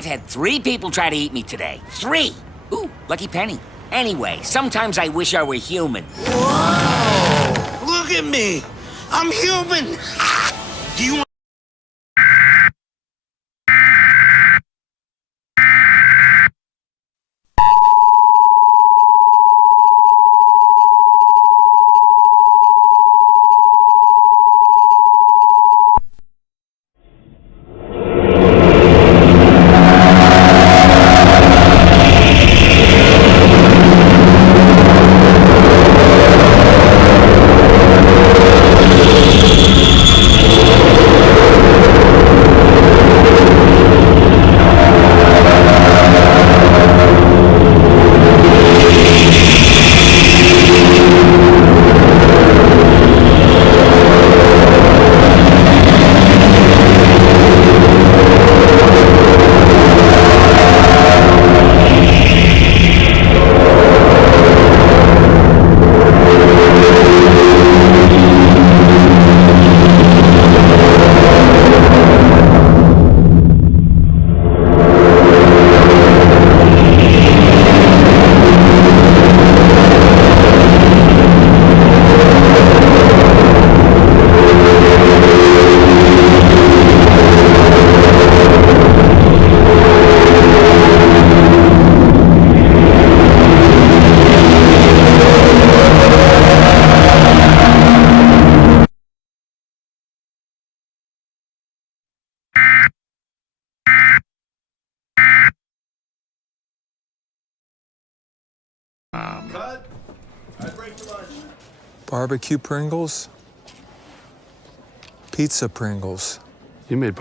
I've had 3 people try to eat me today. 3! Ooh, lucky penny. Anyway, sometimes I wish I were human. Whoa! Look at me! I'm human! Do you want... Cut. I break for lunch. Barbecue Pringles? Pizza Pringles. You made